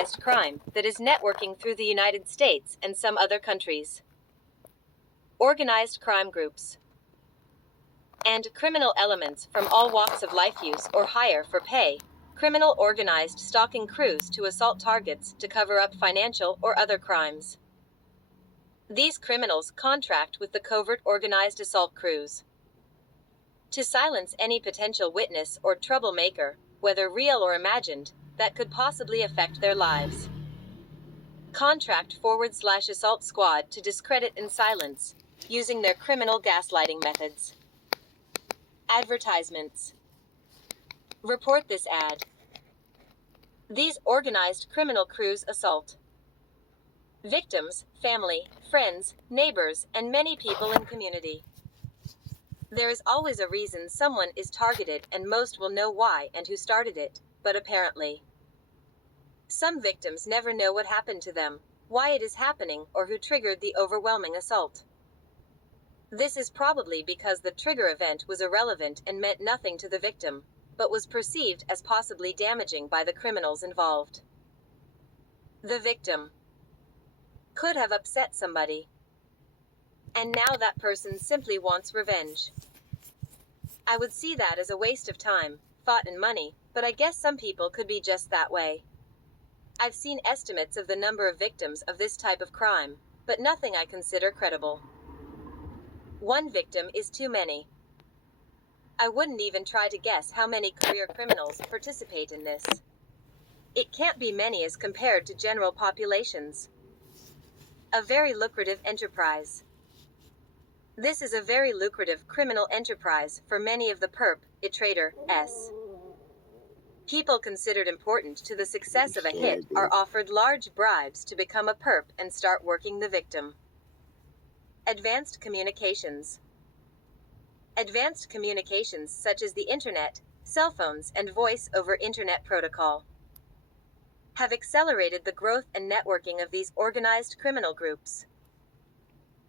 organized crime that is networking through the United States and some other countries. Organized crime groups and criminal elements from all walks of life use or hire for pay. Criminal organized stalking crews to assault targets to cover up financial or other crimes. These criminals contract with the covert organized assault crews to silence any potential witness or troublemaker, whether real or imagined, that could possibly affect their lives. Contract/assault squad to discredit and silence, using their criminal gaslighting methods. Advertisements. Report this ad. These organized criminal crews assault victims, family, friends, neighbors, and many people in community. There is always a reason someone is targeted, and most will know why and who started it, but apparently some victims never know what happened to them, why it is happening, or who triggered the overwhelming assault. This is probably because the trigger event was irrelevant and meant nothing to the victim, but was perceived as possibly damaging by the criminals involved. The victim could have upset somebody, and now that person simply wants revenge. I would see that as a waste of time, thought, and money, but I guess some people could be just that way. I've seen estimates of the number of victims of this type of crime, but nothing I consider credible. One victim is too many. I wouldn't even try to guess how many career criminals participate in this. It can't be many as compared to general populations. A very lucrative enterprise. This is a very lucrative criminal enterprise for many of the perp-etrators. People considered important to the success of a hit are offered large bribes to become a perp and start working the victim. Advanced communications. Advanced communications such as the internet, cell phones, and voice over internet protocol have accelerated the growth and networking of these organized criminal groups.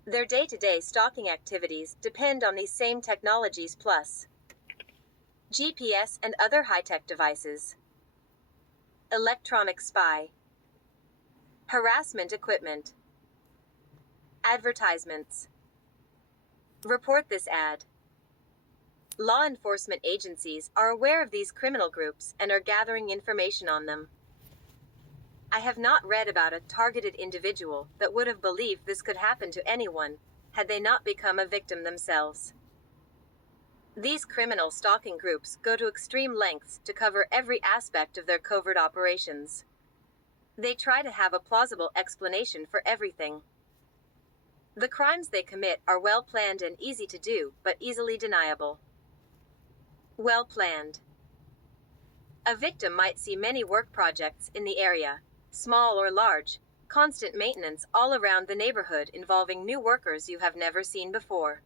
Their day-to-day stalking activities depend on these same technologies plus GPS and other high-tech devices. Electronic spy. Harassment equipment. Advertisements. Report this ad. Law enforcement agencies are aware of these criminal groups and are gathering information on them. I have not read about a targeted individual that would have believed this could happen to anyone, had they not become a victim themselves. These criminal stalking groups go to extreme lengths to cover every aspect of their covert operations. They try to have a plausible explanation for everything. The crimes they commit are well planned and easy to do, but easily deniable. Well planned. A victim might see many work projects in the area, small or large, constant maintenance all around the neighborhood involving new workers you have never seen before.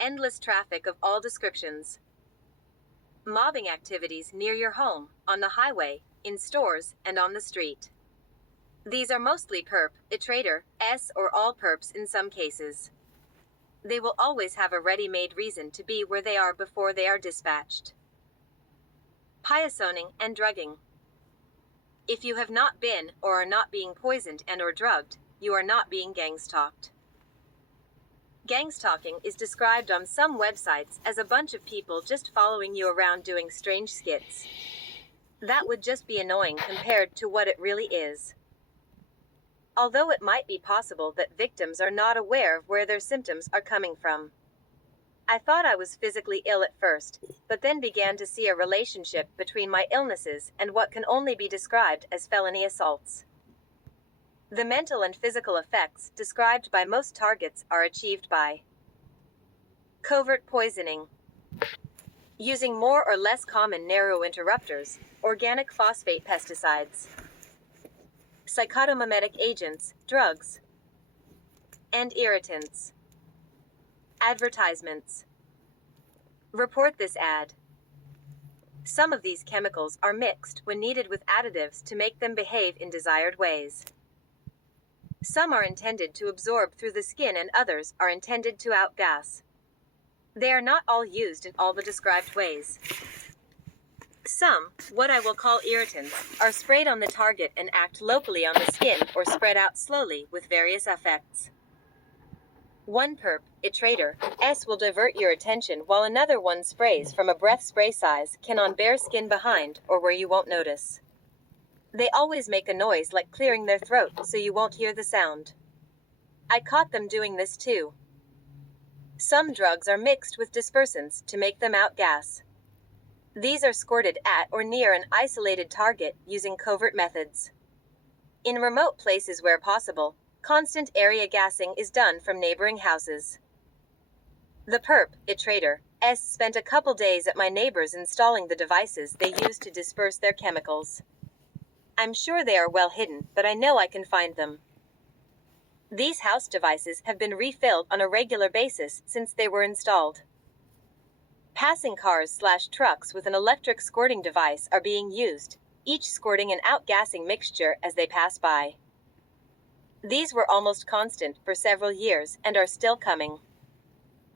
Endless traffic of all descriptions. Mobbing activities near your home, on the highway, in stores, and on the street. These are mostly perp-etrators or all perps in some cases. They will always have a ready-made reason to be where they are before they are dispatched. Piosoning and drugging. If you have not been or are not being poisoned and or drugged, you are not being gang-stalked. Gang-stalking is described on some websites as a bunch of people just following you around doing strange skits. That would just be annoying compared to what it really is. Although it might be possible that victims are not aware of where their symptoms are coming from. I thought I was physically ill at first, but then began to see a relationship between my illnesses and what can only be described as felony assaults. The mental and physical effects described by most targets are achieved by covert poisoning, using more or less common neurointerrupters, organic phosphate pesticides, psychotomimetic agents, drugs, and irritants. Advertisements. Report this ad. Some of these chemicals are mixed when needed with additives to make them behave in desired ways. Some are intended to absorb through the skin and others are intended to outgas. They are not all used in all the described ways. Some, what I will call irritants, are sprayed on the target and act locally on the skin or spread out slowly with various effects. One perp, iterator, S will divert your attention while another one sprays from a breath spray size can on bare skin behind or where you won't notice. They always make a noise like clearing their throat so you won't hear the sound. I caught them doing this too. Some drugs are mixed with dispersants to make them outgas. These are squirted at or near an isolated target using covert methods. In remote places where possible, constant area gassing is done from neighboring houses. The perp, iterator, S spent a couple days at my neighbors installing the devices they use to disperse their chemicals. I'm sure they are well hidden, but I know I can find them. These house devices have been refilled on a regular basis since they were installed. Passing cars/trucks with an electric squirting device are being used, each squirting an outgassing mixture as they pass by. These were almost constant for several years and are still coming.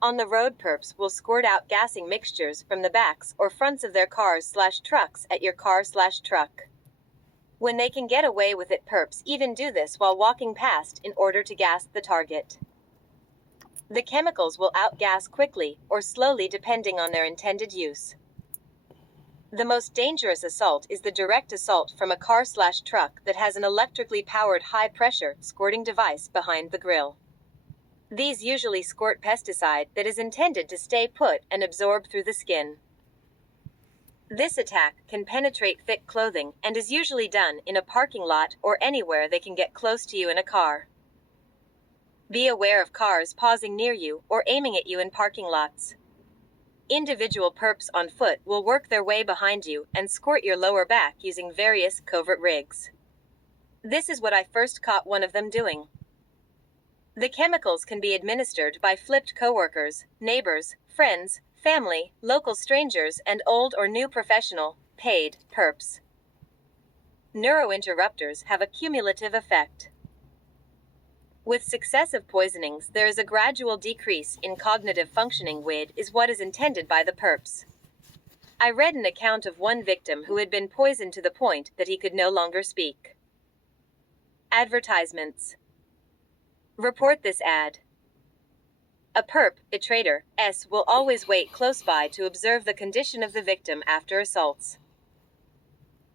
On the road, perps will squirt out gassing mixtures from the backs or fronts of their cars/trucks at your car/truck. When they can get away with it, perps even do this while walking past in order to gas the target. The chemicals will outgas quickly or slowly depending on their intended use. The most dangerous assault is the direct assault from a car/truck that has an electrically powered high-pressure squirting device behind the grille. These usually squirt pesticide that is intended to stay put and absorb through the skin. This attack can penetrate thick clothing and is usually done in a parking lot or anywhere they can get close to you in a car. Be aware of cars pausing near you or aiming at you in parking lots. Individual perps on foot will work their way behind you and squirt your lower back using various covert rigs. This is what I first caught one of them doing. The chemicals can be administered by flipped coworkers, neighbors, friends, family, local strangers, and old or new professional, paid, perps. Neurointerrupters have a cumulative effect. With successive poisonings, there is a gradual decrease in cognitive functioning, which is what is intended by the perps. I read an account of one victim who had been poisoned to the point that he could no longer speak. Advertisements. Report this ad. A perp, iterator, S will always wait close by to observe the condition of the victim after assaults.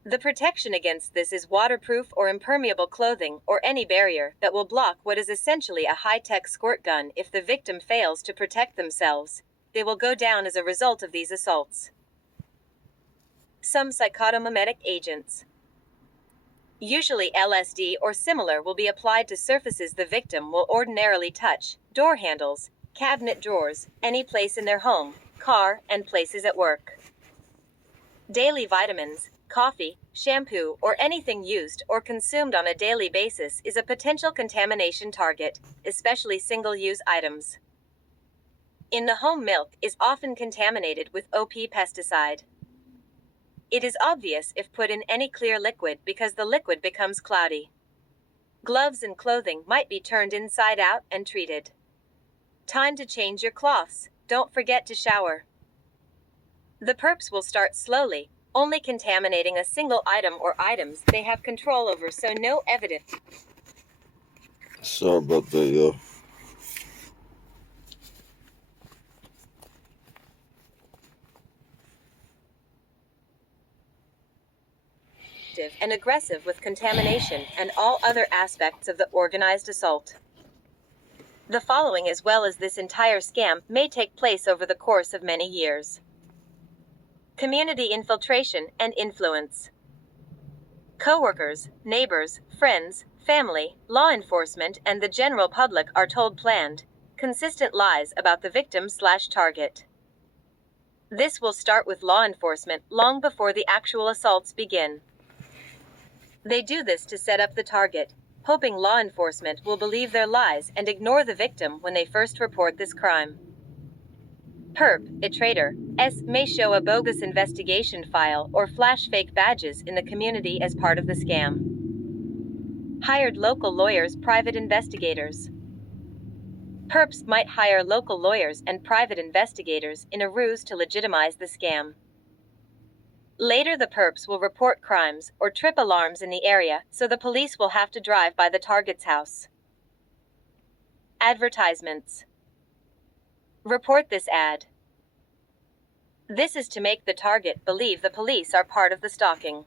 The protection against this is waterproof or impermeable clothing or any barrier that will block what is essentially a high-tech squirt gun. If the victim fails to protect themselves, they will go down as a result of these assaults. Some psychotomimetic agents. Usually LSD or similar will be applied to surfaces the victim will ordinarily touch, door handles, cabinet drawers, any place in their home, car, and places at work. Daily vitamins, coffee, shampoo, or anything used or consumed on a daily basis is a potential contamination target, especially single-use items. In the home, milk is often contaminated with OP pesticide. It is obvious if put in any clear liquid because the liquid becomes cloudy. Gloves and clothing might be turned inside out and treated. Time to change your cloths. Don't forget to shower. The perps will start slowly, only contaminating a single item or items they have control over, so no evidence. Sorry about that, y'all. And aggressive with contamination and all other aspects of the organized assault. The following, as well as this entire scam, may take place over the course of many years. Community infiltration and influence. Coworkers, neighbors, friends, family, law enforcement, and the general public are told planned, consistent lies about the victim/target. This will start with law enforcement long before the actual assaults begin. They do this to set up the target, hoping law enforcement will believe their lies and ignore the victim when they first report this crime. Perp, iterator, S may show a bogus investigation file or flash fake badges in the community as part of the scam. Hired local lawyers, private investigators. Perps might hire local lawyers and private investigators in a ruse to legitimize the scam. Later, the perps will report crimes or trip alarms in the area, so the police will have to drive by the target's house. Advertisements. Report this ad. This is to make the target believe the police are part of the stalking.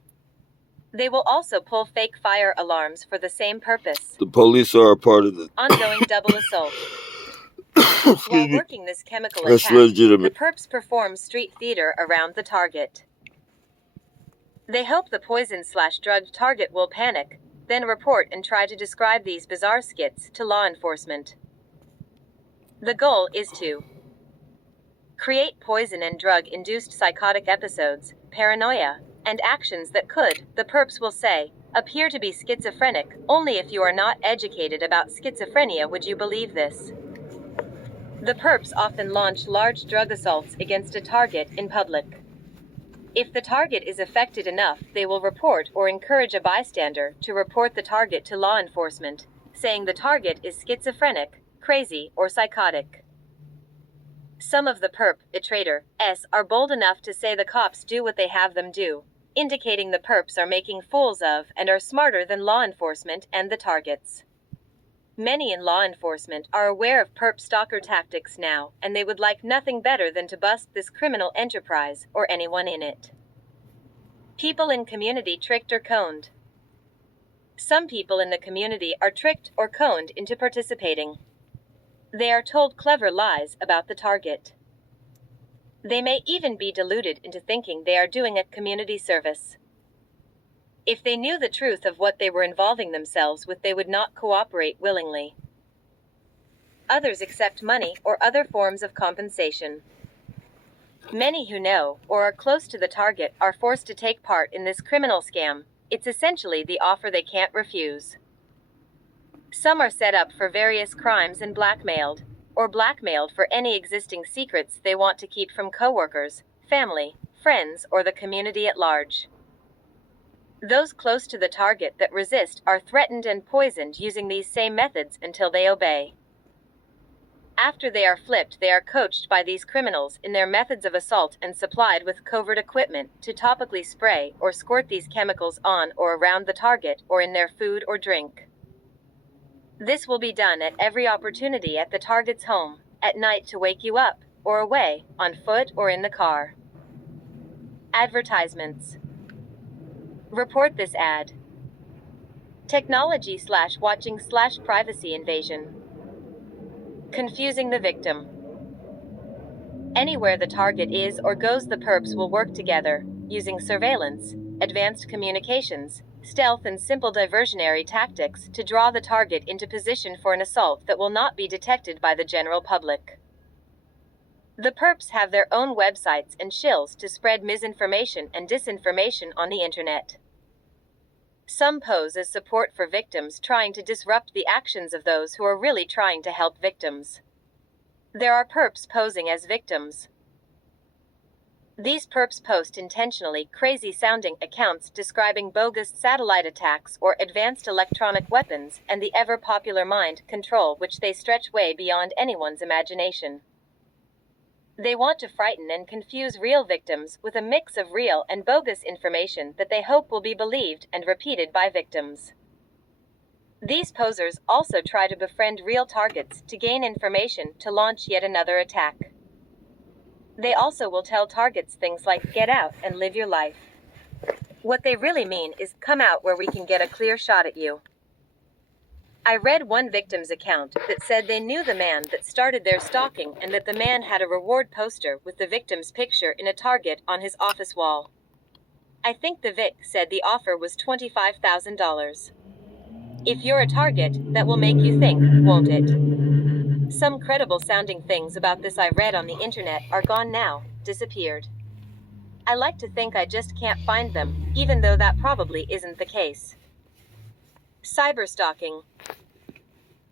They will also pull fake fire alarms for the same purpose. The police are a part of the ongoing double assault. While working this chemical That's attack, legitimate. the perps perform street theater around the target. They hope the poison/drugged target will panic, then report and try to describe these bizarre skits to law enforcement. The goal is to create poison and drug-induced psychotic episodes, paranoia, and actions that could, the perps will say, appear to be schizophrenic. Only if you are not educated about schizophrenia would you believe this. The perps often launch large drug assaults against a target in public. If the target is affected enough, they will report or encourage a bystander to report the target to law enforcement, saying the target is schizophrenic, crazy, or psychotic. Some of the perpetrators are bold enough to say the cops do what they have them do, indicating the perps are making fools of and are smarter than law enforcement and the targets. Many in law enforcement are aware of perp stalker tactics now, and they would like nothing better than to bust this criminal enterprise or anyone in it. People in community tricked or conned. Some people in the community are tricked or conned into participating. They are told clever lies about the target. They may even be deluded into thinking they are doing a community service. If they knew the truth of what they were involving themselves with, they would not cooperate willingly. Others accept money or other forms of compensation. Many who know or are close to the target are forced to take part in this criminal scam. It's essentially the offer they can't refuse. Some are set up for various crimes and blackmailed for any existing secrets they want to keep from coworkers, family, friends, or the community at large. Those close to the target that resist are threatened and poisoned using these same methods until they obey. After they are flipped, they are coached by these criminals in their methods of assault and supplied with covert equipment to topically spray or squirt these chemicals on or around the target or in their food or drink. This will be done at every opportunity at the target's home, at night to wake you up, or away, on foot or in the car. Advertisements. Report this ad. Technology/watching/privacy invasion. Confusing the victim. Anywhere the target is or goes, the perps will work together, using surveillance, advanced communications, stealth, and simple diversionary tactics to draw the target into position for an assault that will not be detected by the general public. The perps have their own websites and shills to spread misinformation and disinformation on the internet. Some pose as support for victims trying to disrupt the actions of those who are really trying to help victims. There are perps posing as victims. These perps post intentionally crazy-sounding accounts describing bogus satellite attacks or advanced electronic weapons and the ever-popular mind control, which they stretch way beyond anyone's imagination. They want to frighten and confuse real victims with a mix of real and bogus information that they hope will be believed and repeated by victims. These posers also try to befriend real targets to gain information to launch yet another attack. They also will tell targets things like, "Get out and live your life." What they really mean is, "Come out where we can get a clear shot at you." I read one victim's account that said they knew the man that started their stalking and that the man had a reward poster with the victim's picture in a target on his office wall. I think the Vic said the offer was $25,000. If you're a target, that will make you think, won't it? Some credible sounding things about this I read on the internet are gone now, disappeared. I like to think I just can't find them, even though that probably isn't the case. Cyberstalking.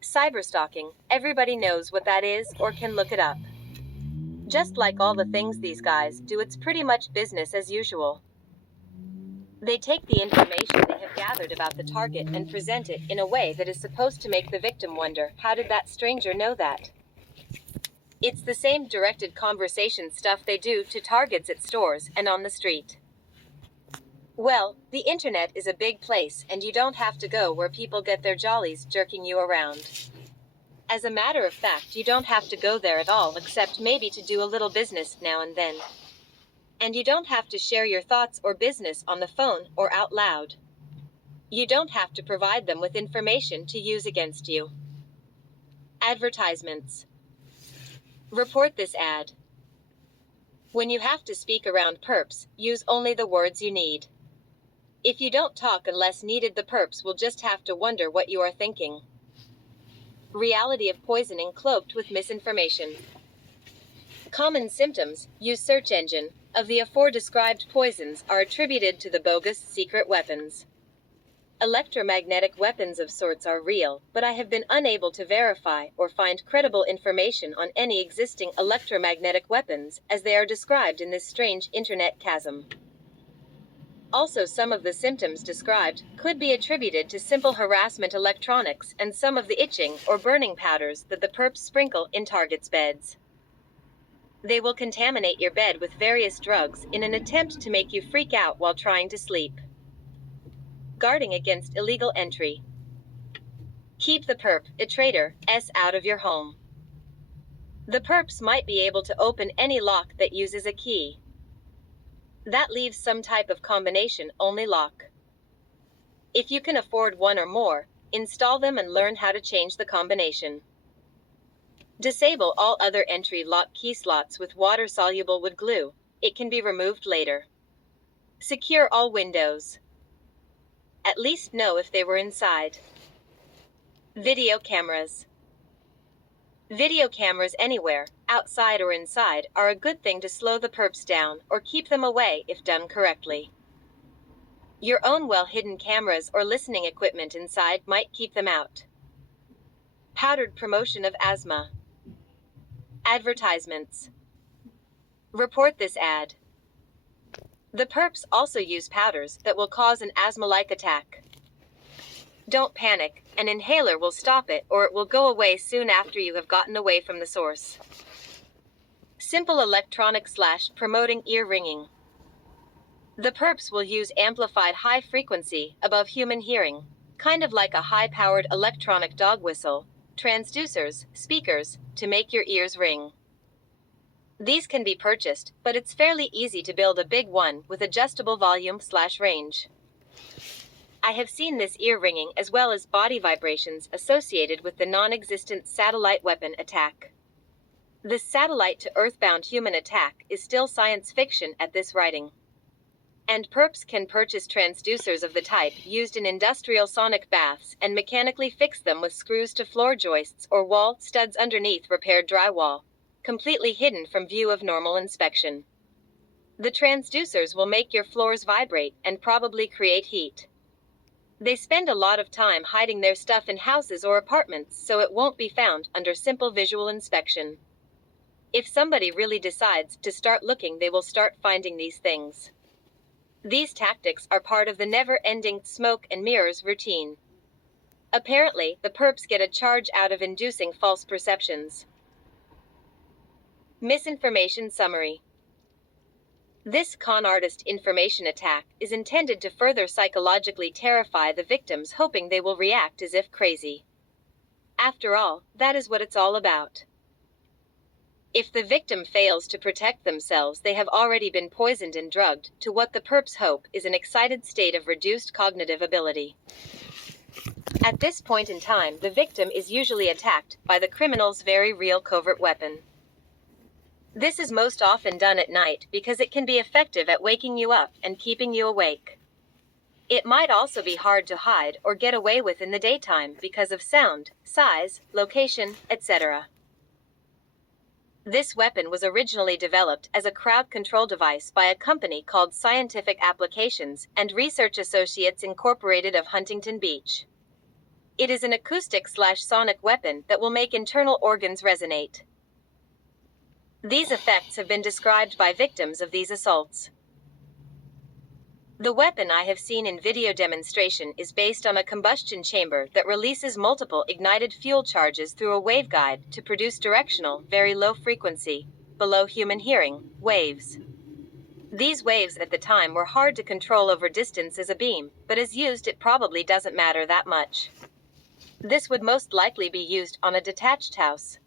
Cyberstalking, everybody knows what that is or can look it up. Just like all the things these guys do, it's pretty much business as usual. They take the information they have gathered about the target and present it in a way that is supposed to make the victim wonder, how did that stranger know that? It's the same directed conversation stuff they do to targets at stores and on the street. Well, the internet is a big place and you don't have to go where people get their jollies jerking you around. As a matter of fact, you don't have to go there at all except maybe to do a little business now and then. And you don't have to share your thoughts or business on the phone or out loud. You don't have to provide them with information to use against you. Advertisements. Report this ad. When you have to speak around perps, use only the words you need. If you don't talk unless needed, the perps will just have to wonder what you are thinking. Reality of poisoning cloaked with misinformation. Common symptoms, use search engine, of the aforedescribed poisons are attributed to the bogus secret weapons. Electromagnetic weapons of sorts are real, but I have been unable to verify or find credible information on any existing electromagnetic weapons as they are described in this strange internet chasm. Also, some of the symptoms described could be attributed to simple harassment electronics and some of the itching or burning powders that the perps sprinkle in targets' beds. They will contaminate your bed with various drugs in an attempt to make you freak out while trying to sleep. Guarding against illegal entry. Keep the perp, a traitor, out of your home. The perps might be able to open any lock that uses a key. That leaves some type of combination-only lock. If you can afford one or more, install them and learn how to change the combination. Disable all other entry lock key slots with water-soluble wood glue. It can be removed later. Secure all windows. At least know if they were inside. Video cameras. Video cameras anywhere, outside or inside, are a good thing to slow the perps down or keep them away if done correctly. Your own well-hidden cameras or listening equipment inside might keep them out. Powdered promotion of asthma. Advertisements. Report this ad. The perps also use powders that will cause an asthma-like attack. Don't panic, an inhaler will stop it or it will go away soon after you have gotten away from the source. Simple electronic / promoting ear ringing. The perps will use amplified high frequency above human hearing, kind of like a high-powered electronic dog whistle, transducers, speakers, to make your ears ring. These can be purchased, but it's fairly easy to build a big one with adjustable volume / range. I have seen this ear ringing as well as body vibrations associated with the non-existent satellite weapon attack. This satellite to earthbound human attack is still science fiction at this writing. And perps can purchase transducers of the type used in industrial sonic baths and mechanically fix them with screws to floor joists or wall studs underneath repaired drywall, completely hidden from view of normal inspection. The transducers will make your floors vibrate and probably create heat. They spend a lot of time hiding their stuff in houses or apartments so it won't be found under simple visual inspection. If somebody really decides to start looking, they will start finding these things. These tactics are part of the never-ending smoke and mirrors routine. Apparently, the perps get a charge out of inducing false perceptions. Misinformation summary. This con artist information attack is intended to further psychologically terrify the victims, hoping they will react as if crazy. After all, that is what it's all about. If the victim fails to protect themselves, they have already been poisoned and drugged to what the perps hope is an excited state of reduced cognitive ability. At this point in time, the victim is usually attacked by the criminal's very real covert weapon. This is most often done at night because it can be effective at waking you up and keeping you awake. It might also be hard to hide or get away with in the daytime because of sound, size, location, etc. This weapon was originally developed as a crowd control device by a company called Scientific Applications and Research Associates Incorporated of Huntington Beach. It is an acoustic / sonic weapon that will make internal organs resonate. These effects have been described by victims of these assaults. The weapon I have seen in video demonstration is based on a combustion chamber that releases multiple ignited fuel charges through a waveguide to produce directional, very low frequency, below human hearing, waves. These waves at the time were hard to control over distance as a beam, but as used it probably doesn't matter that much. This would most likely be used on a detached house.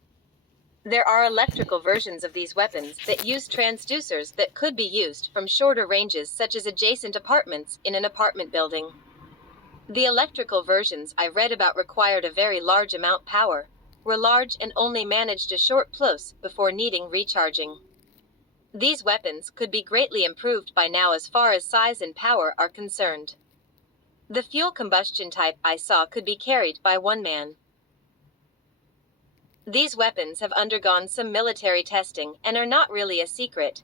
There are electrical versions of these weapons that use transducers that could be used from shorter ranges, such as adjacent apartments in an apartment building. The electrical versions I read about required a very large amount power, were large and only managed a short plus before needing recharging. These weapons could be greatly improved by now as far as size and power are concerned. The fuel combustion type I saw could be carried by one man. These weapons have undergone some military testing and are not really a secret,